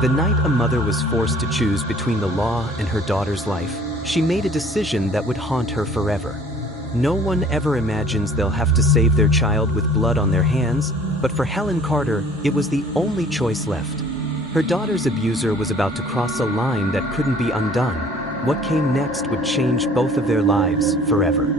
The night a mother was forced to choose between the law and her daughter's life, she made a decision that would haunt her forever. No one ever imagines they'll have to save their child with blood on their hands, but for Helen Carter, it was the only choice left. Her daughter's abuser was about to cross a line that couldn't be undone. What came next would change both of their lives forever.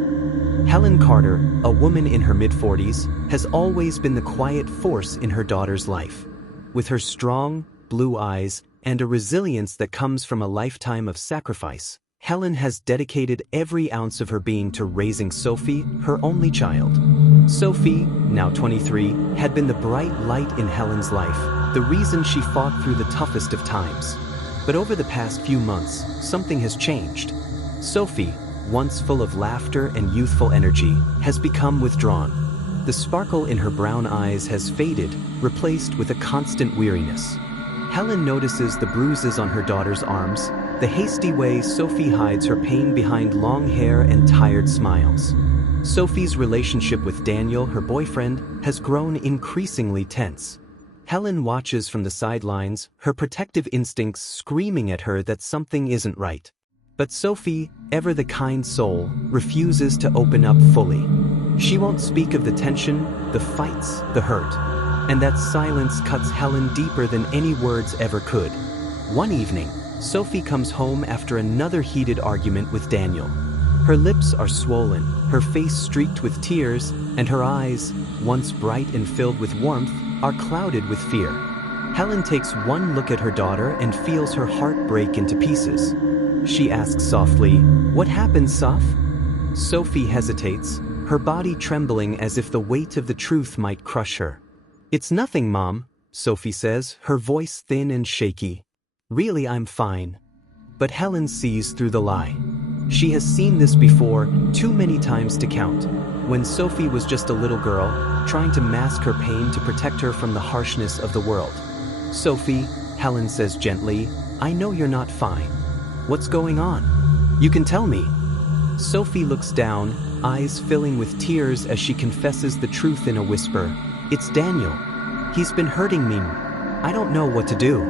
Helen Carter, a woman in her mid-40s, has always been the quiet force in her daughter's life. With her strong, blue eyes and a resilience that comes from a lifetime of sacrifice, Helen has dedicated every ounce of her being to raising Sophie, her only child. Sophie, now 23, had been the bright light in Helen's life, the reason she fought through the toughest of times. But over the past few months, something has changed. Sophie, once full of laughter and youthful energy, has become withdrawn. The sparkle in her brown eyes has faded, replaced with a constant weariness. Helen notices the bruises on her daughter's arms, the hasty way Sophie hides her pain behind long hair and tired smiles. Sophie's relationship with Daniel, her boyfriend, has grown increasingly tense. Helen watches from the sidelines, her protective instincts screaming at her that something isn't right. But Sophie, ever the kind soul, refuses to open up fully. She won't speak of the tension, the fights, the hurt. And that silence cuts Helen deeper than any words ever could. One evening, Sophie comes home after another heated argument with Daniel. Her lips are swollen, her face streaked with tears, and her eyes, once bright and filled with warmth, are clouded with fear. Helen takes one look at her daughter and feels her heart break into pieces. She asks softly, "What happened, Soph?" Sophie hesitates, her body trembling as if the weight of the truth might crush her. "It's nothing, Mom," Sophie says, her voice thin and shaky. "Really, I'm fine." But Helen sees through the lie. She has seen this before, too many times to count. When Sophie was just a little girl, trying to mask her pain to protect her from the harshness of the world. "Sophie," Helen says gently, "I know you're not fine. What's going on? You can tell me." Sophie looks down, eyes filling with tears as she confesses the truth in a whisper. "It's Daniel. He's been hurting me. I don't know what to do.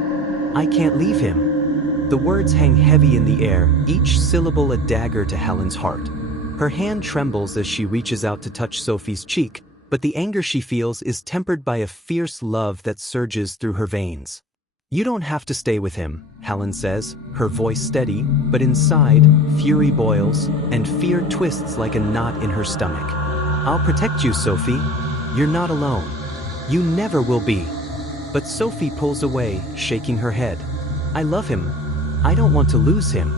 I can't leave him." The words hang heavy in the air, each syllable a dagger to Helen's heart. Her hand trembles as she reaches out to touch Sophie's cheek, but the anger she feels is tempered by a fierce love that surges through her veins. "You don't have to stay with him," Helen says, her voice steady, but inside, fury boils, and fear twists like a knot in her stomach. "I'll protect you, Sophie. You're not alone. You never will be." But Sophie pulls away, shaking her head. "I love him. I don't want to lose him."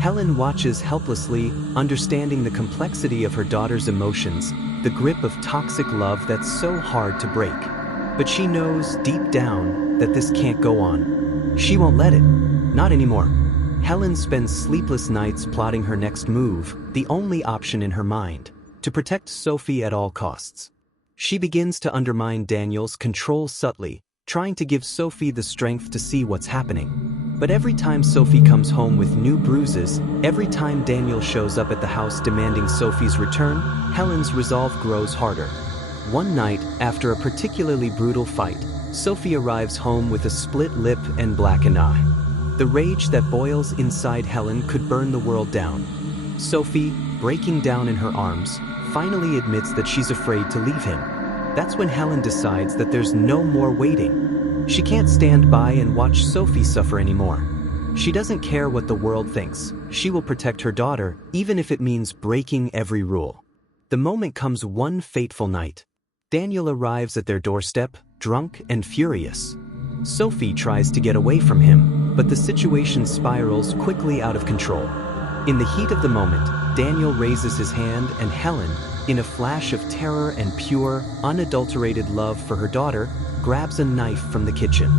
Helen watches helplessly, understanding the complexity of her daughter's emotions, the grip of toxic love that's so hard to break. But she knows, deep down, that this can't go on. She won't let it. Not anymore. Helen spends sleepless nights plotting her next move, the only option in her mind, to protect Sophie at all costs. She begins to undermine Daniel's control subtly, trying to give Sophie the strength to see what's happening. But every time Sophie comes home with new bruises, every time Daniel shows up at the house demanding Sophie's return, Helen's resolve grows harder. One night, after a particularly brutal fight, Sophie arrives home with a split lip and blackened eye. The rage that boils inside Helen could burn the world down. Sophie, breaking down in her arms, finally admits that she's afraid to leave him. That's when Helen decides that there's no more waiting. She can't stand by and watch Sophie suffer anymore. She doesn't care what the world thinks. She will protect her daughter, even if it means breaking every rule. The moment comes one fateful night. Daniel arrives at their doorstep, drunk and furious. Sophie tries to get away from him, but the situation spirals quickly out of control. In the heat of the moment, Daniel raises his hand and Helen, in a flash of terror and pure, unadulterated love for her daughter, grabs a knife from the kitchen.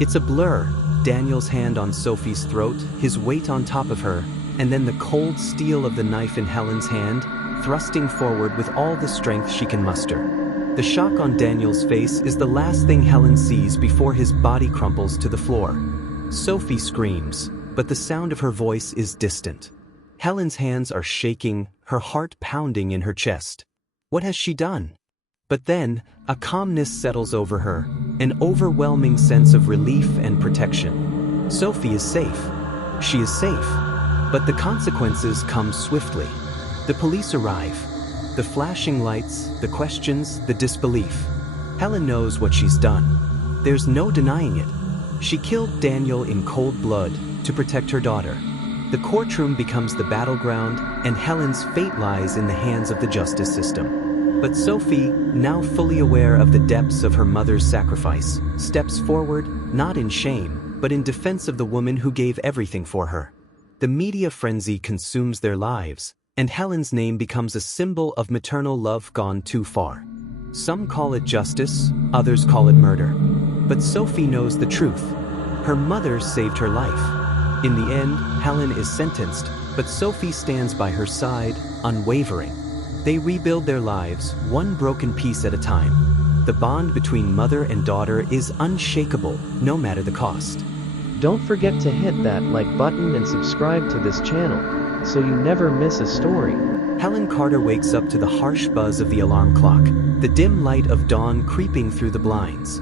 It's a blur, Daniel's hand on Sophie's throat, his weight on top of her, and then the cold steel of the knife in Helen's hand, thrusting forward with all the strength she can muster. The shock on Daniel's face is the last thing Helen sees before his body crumples to the floor. Sophie screams, but the sound of her voice is distant. Helen's hands are shaking, her heart pounding in her chest. What has she done? But then, a calmness settles over her, an overwhelming sense of relief and protection. Sophie is safe. She is safe. But the consequences come swiftly. The police arrive. The flashing lights, the questions, the disbelief. Helen knows what she's done. There's no denying it. She killed Daniel in cold blood to protect her daughter. The courtroom becomes the battleground, and Helen's fate lies in the hands of the justice system. But Sophie, now fully aware of the depths of her mother's sacrifice, steps forward, not in shame, but in defense of the woman who gave everything for her. The media frenzy consumes their lives, and Helen's name becomes a symbol of maternal love gone too far. Some call it justice, others call it murder. But Sophie knows the truth. Her mother saved her life. In the end, Helen is sentenced, but Sophie stands by her side, unwavering. They rebuild their lives, one broken piece at a time. The bond between mother and daughter is unshakable, no matter the cost. Don't forget to hit that like button and subscribe to this channel, so you never miss a story. Helen Carter wakes up to the harsh buzz of the alarm clock, the dim light of dawn creeping through the blinds.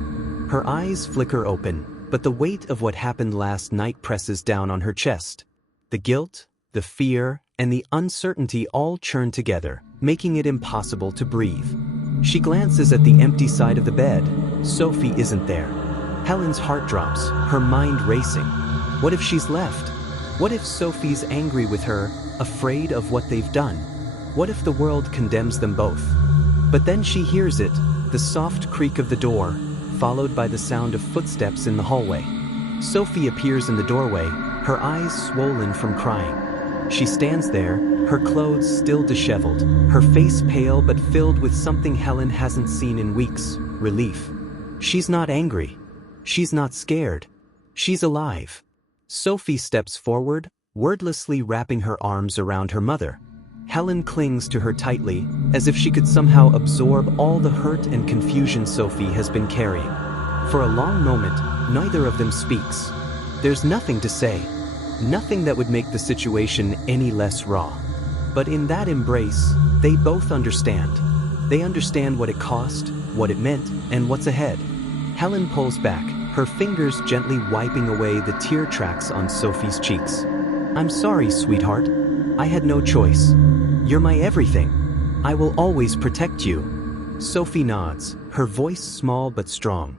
Her eyes flicker open, but the weight of what happened last night presses down on her chest. The guilt, the fear, and the uncertainty all churn together, making it impossible to breathe. She glances at the empty side of the bed. Sophie isn't there. Helen's heart drops, her mind racing. What if she's left? What if Sophie's angry with her, afraid of what they've done? What if the world condemns them both? But then she hears it, the soft creak of the door, followed by the sound of footsteps in the hallway. Sophie appears in the doorway, her eyes swollen from crying. She stands there, her clothes still disheveled, her face pale but filled with something Helen hasn't seen in weeks: relief. She's not angry. She's not scared. She's alive. Sophie steps forward, wordlessly wrapping her arms around her mother. Helen clings to her tightly, as if she could somehow absorb all the hurt and confusion Sophie has been carrying. For a long moment, neither of them speaks. There's nothing to say, nothing that would make the situation any less raw. But in that embrace, they both understand. They understand what it cost, what it meant, and what's ahead. Helen pulls back, her fingers gently wiping away the tear tracks on Sophie's cheeks. "I'm sorry, sweetheart. I had no choice. You're my everything. I will always protect you." Sophie nods, her voice small but strong.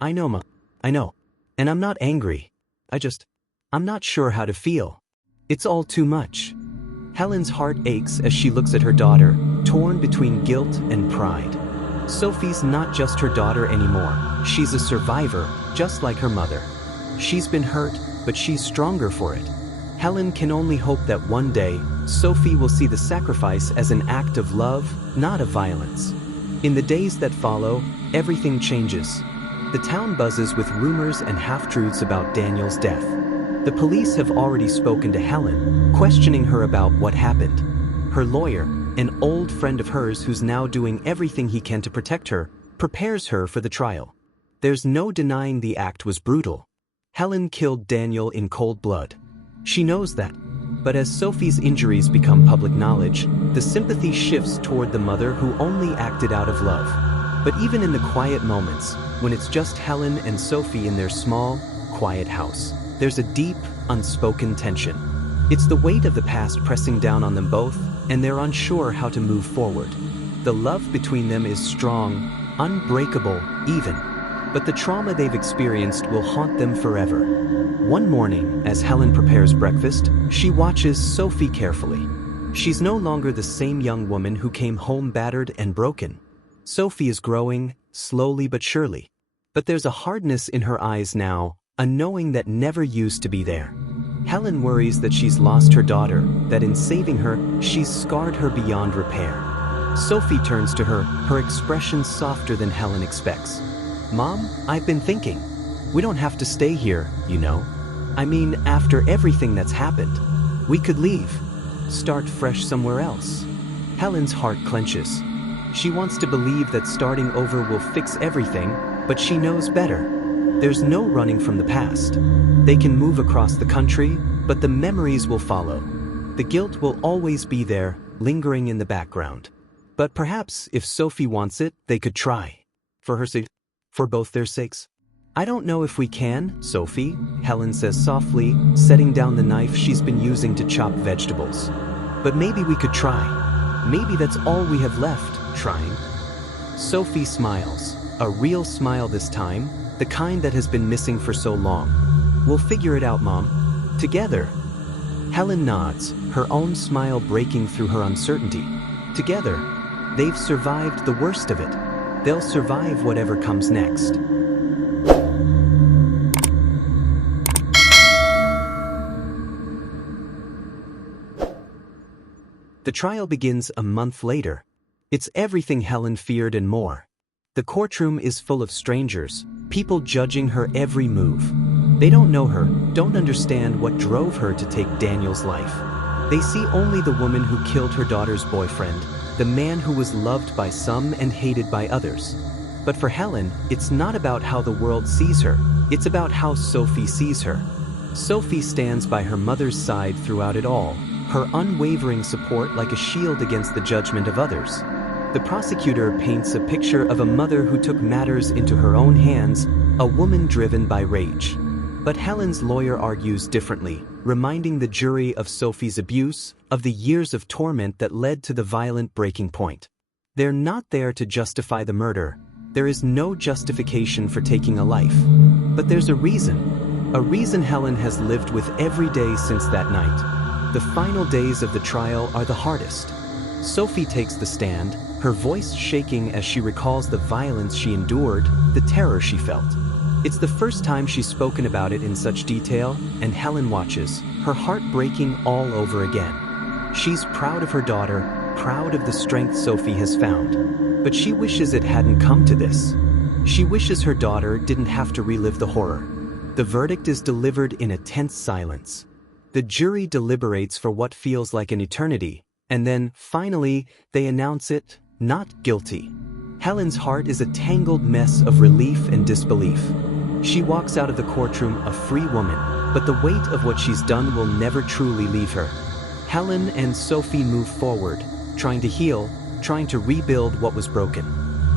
"I know, Ma. I know. And I'm not angry. I'm not sure how to feel. It's all too much." Helen's heart aches as she looks at her daughter, torn between guilt and pride. Sophie's not just her daughter anymore. She's a survivor, just like her mother. She's been hurt, but she's stronger for it. Helen can only hope that one day, Sophie will see the sacrifice as an act of love, not of violence. In the days that follow, everything changes. The town buzzes with rumors and half-truths about Daniel's death. The police have already spoken to Helen, questioning her about what happened. Her lawyer, an old friend of hers who's now doing everything he can to protect her, prepares her for the trial. There's no denying the act was brutal. Helen killed Daniel in cold blood. She knows that. But as Sophie's injuries become public knowledge, the sympathy shifts toward the mother who only acted out of love. But even in the quiet moments, when it's just Helen and Sophie in their small, quiet house, there's a deep, unspoken tension. It's the weight of the past pressing down on them both, and they're unsure how to move forward. The love between them is strong, unbreakable, even. But the trauma they've experienced will haunt them forever. One morning, as Helen prepares breakfast, she watches Sophie carefully. She's no longer the same young woman who came home battered and broken. Sophie is growing, slowly but surely. But there's a hardness in her eyes now, a knowing that never used to be there. Helen worries that she's lost her daughter, that in saving her, she's scarred her beyond repair. Sophie turns to her, her expression softer than Helen expects. "Mom, I've been thinking. We don't have to stay here, you know. I mean, after everything that's happened. We could leave. Start fresh somewhere else." Helen's heart clenches. She wants to believe that starting over will fix everything, but she knows better. There's no running from the past. They can move across the country, but the memories will follow. The guilt will always be there, lingering in the background. But perhaps if Sophie wants it, they could try. For her sake, for both their sakes. I don't know if we can, Sophie, Helen says softly, setting down the knife she's been using to chop vegetables. But maybe we could try. Maybe that's all we have left, trying. Sophie smiles, a real smile this time, the kind that has been missing for so long. We'll figure it out, Mom. Together. Helen nods, her own smile breaking through her uncertainty. Together. They've survived the worst of it. They'll survive whatever comes next. The trial begins a month later. It's everything Helen feared and more. The courtroom is full of strangers, people judging her every move. They don't know her, don't understand what drove her to take Daniel's life. They see only the woman who killed her daughter's boyfriend, the man who was loved by some and hated by others. But for Helen, it's not about how the world sees her, it's about how Sophie sees her. Sophie stands by her mother's side throughout it all, her unwavering support like a shield against the judgment of others. The prosecutor paints a picture of a mother who took matters into her own hands, a woman driven by rage. But Helen's lawyer argues differently, reminding the jury of Sophie's abuse, of the years of torment that led to the violent breaking point. They're not there to justify the murder. There is no justification for taking a life. But there's a reason Helen has lived with every day since that night. The final days of the trial are the hardest. Sophie takes the stand, her voice shaking as she recalls the violence she endured, the terror she felt. It's the first time she's spoken about it in such detail, and Helen watches, her heart breaking all over again. She's proud of her daughter, proud of the strength Sophie has found. But she wishes it hadn't come to this. She wishes her daughter didn't have to relive the horror. The verdict is delivered in a tense silence. The jury deliberates for what feels like an eternity, and then, finally, they announce it, not guilty. Helen's heart is a tangled mess of relief and disbelief. She walks out of the courtroom a free woman, but the weight of what she's done will never truly leave her. Helen and Sophie move forward, trying to heal, trying to rebuild what was broken.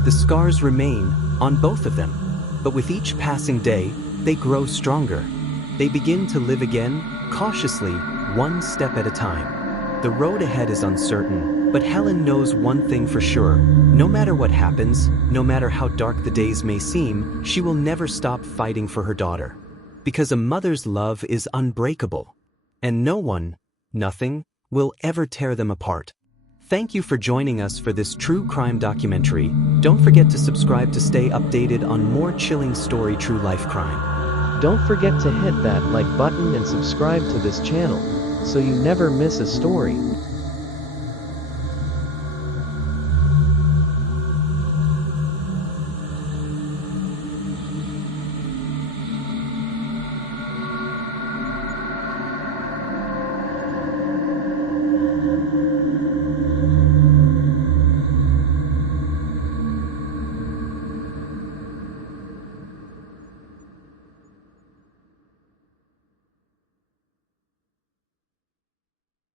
The scars remain, on both of them, but with each passing day, they grow stronger. They begin to live again, cautiously, one step at a time. The road ahead is uncertain, but Helen knows one thing for sure. No matter what happens, no matter how dark the days may seem, she will never stop fighting for her daughter. Because a mother's love is unbreakable. And no one, nothing, will ever tear them apart. Thank you for joining us for this true crime documentary. Don't forget to subscribe to stay updated on more chilling story true life crime. Don't forget to hit that like button and subscribe to this channel, so you never miss a story.